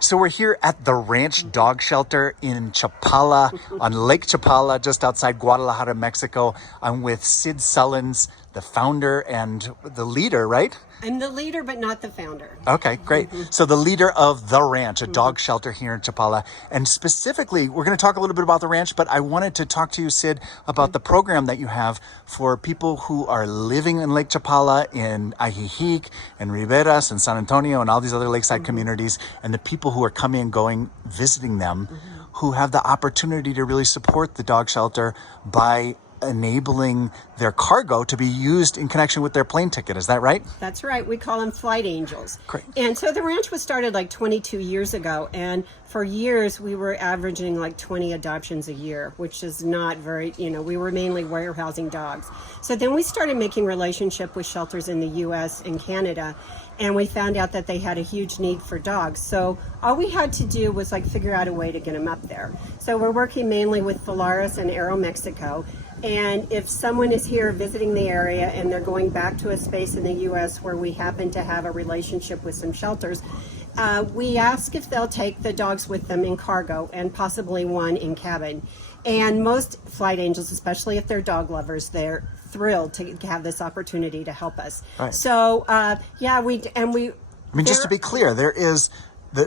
So we're here at the Ranch Dog Shelter in Chapala, on Lake Chapala, just outside Guadalajara, Mexico. I'm with Sid Sullins, the founder and the leader, right? I'm the leader, but not the founder. Okay, great. So the leader of The Ranch, a dog shelter here in Chapala. And specifically, we're going to talk a little bit about the ranch, but I wanted to talk to you, Sid, about the program that you have for people who are living in Lake Chapala, in Ajijic, and Riberas, and San Antonio, and all these other lakeside communities, and the people who are coming and going, visiting them, who have the opportunity to really support the dog shelter by enabling their cargo to be used in connection with their plane ticket. Is that right? That's right. We call them flight angels. Great. And so the ranch was started like 22 years ago. And for years, we were averaging like 20 adoptions a year, which is not very, we were mainly warehousing dogs. So then we started making relationship with shelters in the U.S. and Canada. And we found out that they had a huge need for dogs. So all we had to do was figure out a way to get them up there. So we're working mainly with Volaris and Aeromexico. And if someone is here visiting the area and they're going back to a space in the U.S. where we happen to have a relationship with some shelters, we ask if they'll take the dogs with them in cargo and possibly one in cabin. And most flight angels, especially if they're dog lovers, they're thrilled to have this opportunity to help us. Right. So, just to be clear, there is,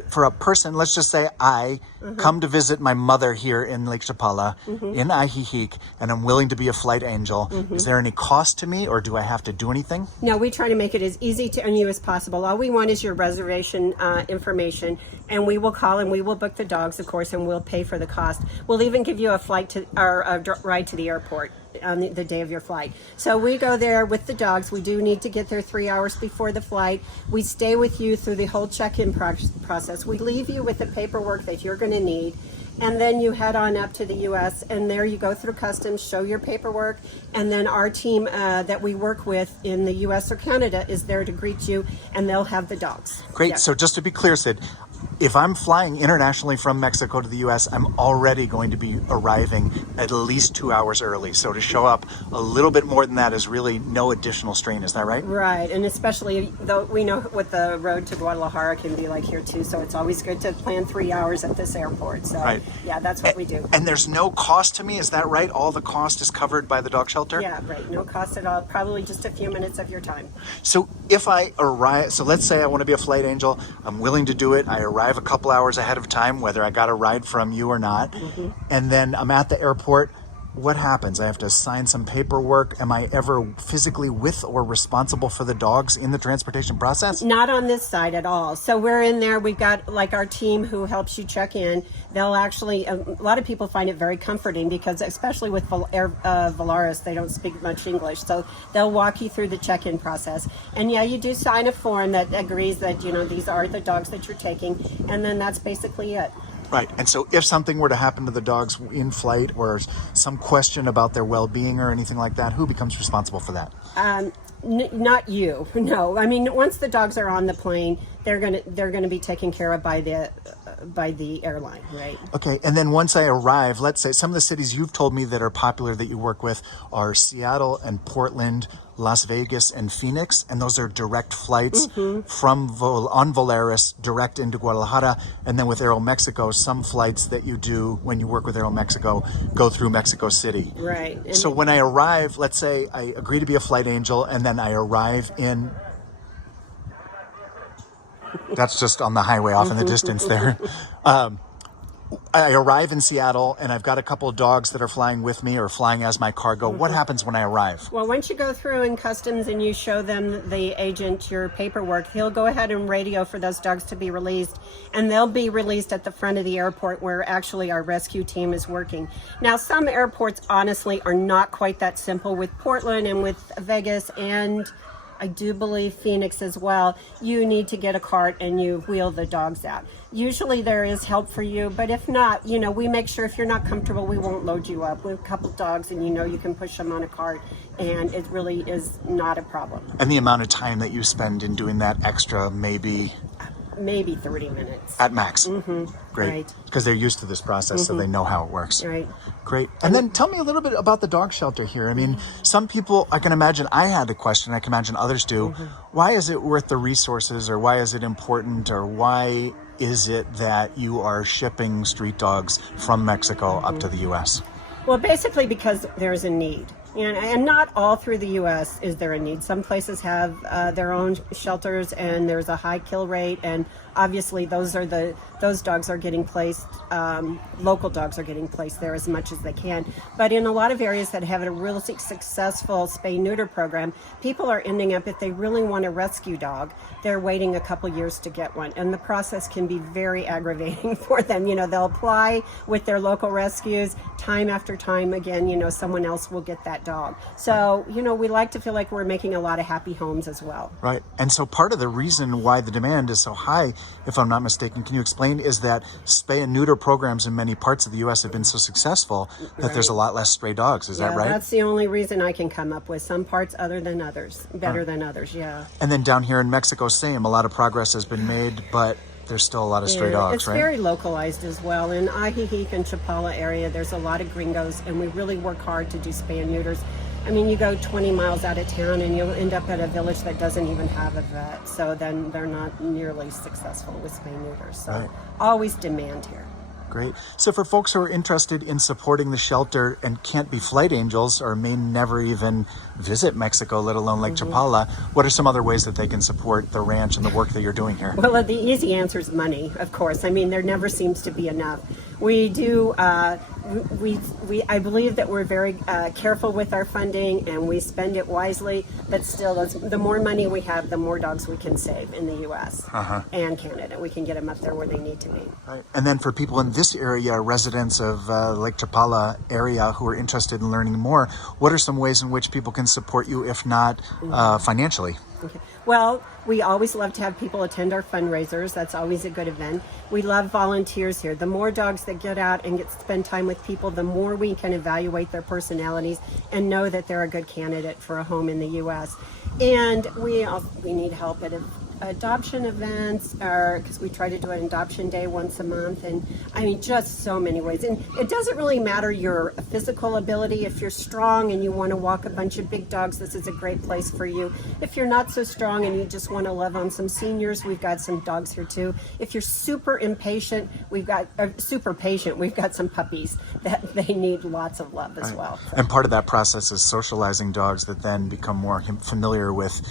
for a person, let's just say I come to visit my mother here in Lake Chapala, in Ajijic, and I'm willing to be a flight angel. Is there any cost to me, or do I have to do anything? No, we try to make it as easy on you as possible. All we want is your reservation information, and we will call and we will book the dogs, of course, and we'll pay for the cost. We'll even give you a flight to or a ride to the airport on the day of your flight. So we go there with the dogs. We do need to get there 3 hours before the flight. We stay with you through the whole check-in process. We leave you with the paperwork that you're going to need, and then you head on up to the U.S. and there you go through customs, show your paperwork, and then our team that we work with in the U.S. or Canada is there to greet you, and they'll have the dogs. Great. Yeah. So just to be clear, Sid, if I'm flying internationally from Mexico to the U.S., I'm already going to be arriving at least 2 hours early. So to show up a little bit more than that is really no additional strain. Is that right? Right. And especially though we know what the road to Guadalajara can be like here too. So it's always good to plan 3 hours at this airport. So right. Yeah, that's what we do. And there's no cost to me. Is that right? All the cost is covered by the dog shelter? Yeah, right. No cost at all. Probably just a few minutes of your time. So if I arrive, so let's say I want to be a flight angel. I'm willing to do it. I arrive a couple hours ahead of time, whether I got a ride from you or not. And then I'm at the airport. What happens? I have to sign some paperwork. Am I ever physically with or responsible for the dogs in the transportation process? Not on this side at all. So we're in there. We've got our team who helps you check in. They'll actually, a lot of people find it very comforting because especially with Volaris, they don't speak much English. So they'll walk you through the check-in process. And yeah, you do sign a form that agrees that, these are the dogs that you're taking. And then that's basically it. Right. And so if something were to happen to the dogs in flight or some question about their well-being or anything like that, who becomes responsible for that? Not you. No. I mean, once the dogs are on the plane, they're gonna be taken care of by the airline, right? Okay. And then once I arrive, let's say some of the cities you've told me that are popular that you work with are Seattle and Portland, Las Vegas and Phoenix, and those are direct flights from on Volaris direct into Guadalajara, and then with Aeromexico, some flights that you do when you work with Aeromexico go through Mexico City. Right. And so when I arrive, let's say I agree to be a flight angel, and then I arrive in. That's just on the highway off in the distance there. I arrive in Seattle and I've got a couple of dogs that are flying with me or flying as my cargo. What happens when I arrive? Well, once you go through in customs and you show them, the agent, your paperwork, he'll go ahead and radio for those dogs to be released, and they'll be released at the front of the airport where actually our rescue team is working. Now, some airports honestly are not quite that simple. With Portland and with Vegas and I do believe Phoenix as well, you need to get a cart and you wheel the dogs out. Usually there is help for you, but if not, we make sure if you're not comfortable, we won't load you up. We have a couple dogs and you can push them on a cart, and it really is not a problem. And the amount of time that you spend in doing that extra maybe 30 minutes. At max. Great. Right. Because they're used to this process, so they know how it works. Right. Great. And then tell me a little bit about the dog shelter here. I mean, some people, I can imagine I had a question, I can imagine others do. Why is it worth the resources, or why is it important, or why is it that you are shipping street dogs from Mexico up to the U.S.? Well, basically because there's a need. And not all through the U.S. is there a need. Some places have their own shelters, and there's a high kill rate, and obviously those dogs are getting placed. Local dogs are getting placed there as much as they can. But in a lot of areas that have a really successful spay-neuter program, people are ending up, if they really want a rescue dog, they're waiting a couple years to get one, and the process can be very aggravating for them. They'll apply with their local rescues time after time again. Someone else will get that dog. So we like to feel like we're making a lot of happy homes as well. Right. And so part of the reason why the demand is so high, if I'm not mistaken, can you explain, is that spay and neuter programs in many parts of the U.S. have been so successful that there's a lot less stray dogs. Is that right? That's the only reason I can come up with. Some parts other than others, better than others, yeah. And then down here in Mexico, same. A lot of progress has been made, but there's still a lot of stray dogs, right? It's very localized as well. In Ajijic and Chapala area, there's a lot of gringos, and we really work hard to do spay and neuters. I mean, you go 20 miles out of town and you'll end up at a village that doesn't even have a vet. So then they're not nearly successful with spay and neuters. So always demand here. Great. So for folks who are interested in supporting the shelter and can't be flight angels or may never even visit Mexico, let alone Lake Chapala, what are some other ways that they can support the ranch and the work that you're doing here? Well, the easy answer is money, of course. I mean, there never seems to be enough. We do, I believe that we're very careful with our funding and we spend it wisely, but still, the more money we have, the more dogs we can save in the U.S. And Canada. We can get them up there where they need to be. Right. And then for people in this area, residents of Lake Chapala area who are interested in learning more, what are some ways in which people can support you, if not financially? Okay. Well, we always love to have people attend our fundraisers. That's always a good event. We love volunteers here. The more dogs that get out and spend time with people, the more we can evaluate their personalities and know that they're a good candidate for a home in the U.S. And we need help at adoption events, or because we try to do an adoption day once a month, and I mean, just so many ways. And it doesn't really matter your physical ability. If you're strong and you want to walk a bunch of big dogs, this is a great place for you. If you're not so strong and you just want to love on some seniors, we've got some dogs here too. If you're super impatient, we've got super patient, we've got some puppies that they need lots of love as well. So. And part of that process is socializing dogs that then become more familiar with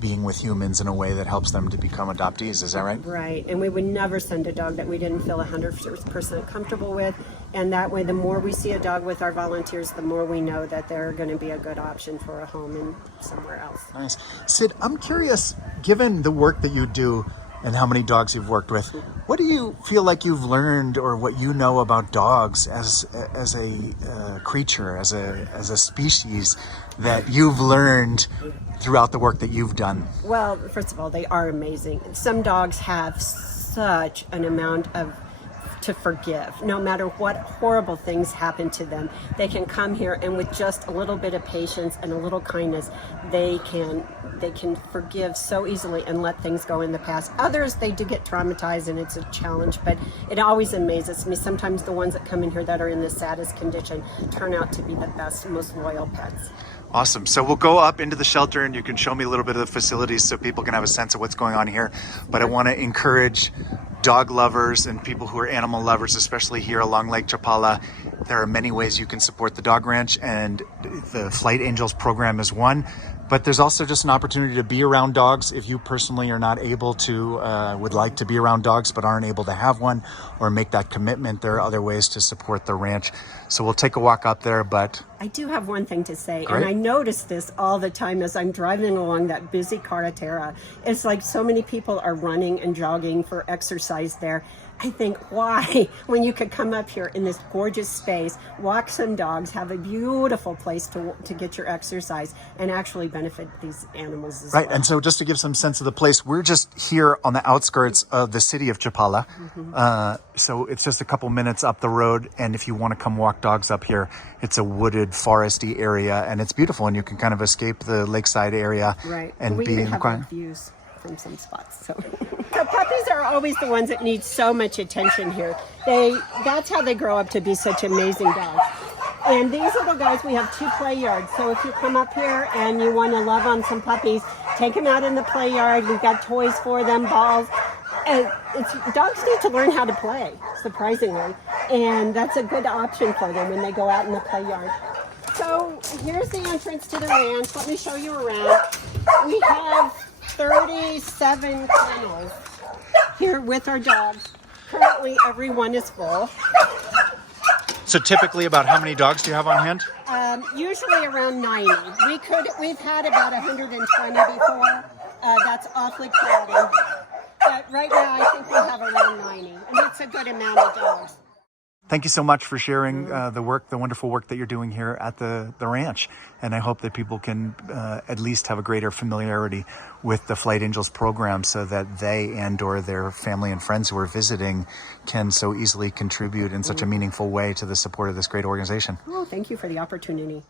being with humans in a way that helps them to become adoptees. Is that right? Right. And we would never send a dog that we didn't feel 100% comfortable with. And that way, the more we see a dog with our volunteers, the more we know that they're going to be a good option for a home in somewhere else. Nice. Sid, I'm curious, given the work that you do and how many dogs you've worked with, what do you feel like you've learned, or what you know about dogs as a creature, as a species, that you've learned throughout the work that you've done? Well, first of all, they are amazing. Some dogs have such an amount to forgive. No matter what horrible things happen to them, they can come here, and with just a little bit of patience and a little kindness, they can forgive so easily and let things go in the past. Others, they do get traumatized, and it's a challenge, but it always amazes me. Sometimes the ones that come in here that are in the saddest condition turn out to be the best, most loyal pets. Awesome. So we'll go up into the shelter and you can show me a little bit of the facilities so people can have a sense of what's going on here. But I want to encourage dog lovers and people who are animal lovers, especially here along Lake Chapala. There are many ways you can support the dog ranch, and the Flight Angels program is one. But there's also just an opportunity to be around dogs if you personally are not able to, would like to be around dogs but aren't able to have one or make that commitment. There are other ways to support the ranch. So we'll take a walk up there, but... I do have one thing to say, Great. And I notice this all the time as I'm driving along that busy carretera. It's like so many people are running and jogging for exercise there. I think, why, when you could come up here in this gorgeous space, walk some dogs, have a beautiful place to get your exercise, and actually benefit these animals as well. Right, and so just to give some sense of the place, we're just here on the outskirts of the city of Chapala. So it's just a couple minutes up the road, and if you want to come walk dogs up here, it's a wooded, foresty area, and it's beautiful, and you can kind of escape the lakeside area and we be even in have quiet views from some spots. So puppies are always the ones that need so much attention here. That's how they grow up to be such amazing dogs. And these little guys, we have 2 play yards. So if you come up here and you want to love on some puppies, take them out in the play yard. We've got toys for them, balls. And dogs need to learn how to play, surprisingly, and that's a good option for them when they go out in the play yard. So here's the entrance to the ranch. Let me show you around. We have 37 kennels here with our dogs. Currently, everyone is full. So typically, about how many dogs do you have on hand? Usually around 90. We've had about 120 before. That's awfully crowded. But right now, I think we have around 90, and it's a good amount of dogs. Thank you so much for sharing the wonderful work that you're doing here at the ranch. And I hope that people can at least have a greater familiarity with the Flight Angels program so that they and or their family and friends who are visiting can so easily contribute in such a meaningful way to the support of this great organization. Oh, thank you for the opportunity.